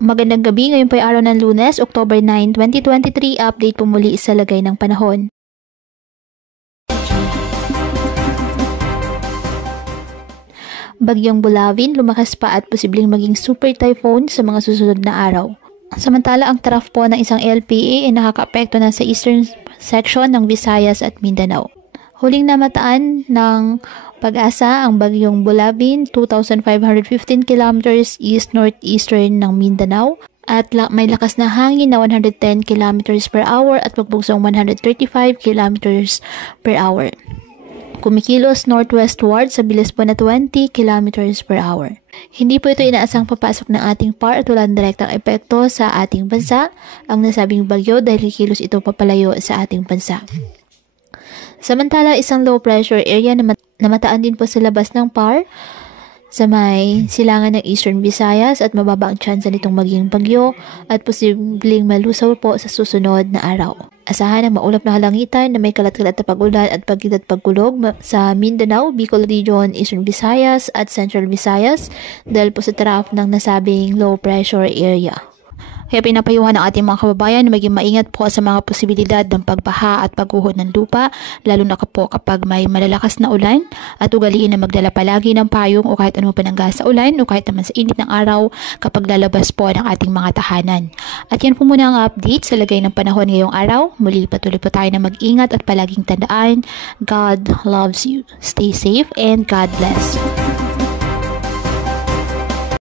Magandang gabi, ngayon po ay araw ng Lunes, October 9, 2023. Update po muli sa lagay ng panahon. Bagyong Bulavin, lumakas pa at posibleng maging super typhoon sa mga susunod na araw. Samantala, ang trough po ng isang LPA ay nakakaapekto na sa eastern section ng Visayas at Mindanao. Huling namataan ng Pag-asa ang Bagyong Bulavin, 2,515 kilometers east-northeastern ng Mindanao at may lakas na hangin na 110 kilometers per hour at pagbugsong 135 kilometers per hour. Kumikilos northwestward sa bilis po na 20 kilometers per hour. Hindi po ito inaasang papasok ng ating PAR at walang direktang epekto sa ating bansa ang nasabing bagyo dahil kikilos ito papalayo sa ating bansa. Samantala, isang low pressure area na namataan din po sa labas ng PAR sa may silangan ng Eastern Visayas at mababa ang tsansa nitong maging bagyo at posibleng malusaw po sa susunod na araw. Asahan ang maulap na kalangitan na may kalat-kalat na pag-ulan at pagkulog sa Mindanao, Bicol Region, Eastern Visayas at Central Visayas dahil po sa trough ng nasabing low pressure area. Kaya pinapayuhan ng ating mga kababayan na maging maingat po sa mga posibilidad ng pagbaha at pagguho ng lupa, lalo na po kapag may malalakas na ulan at ugalihin na magdala palagi ng payong o kahit ano panangga sa ulan o kahit naman sa init ng araw kapag lalabas po ng ating mga tahanan. At yan po muna ang update sa lagay ng panahon ngayong araw. Muli patuloy po tayo na mag-ingat at palaging tandaan, God loves you. Stay safe and God bless.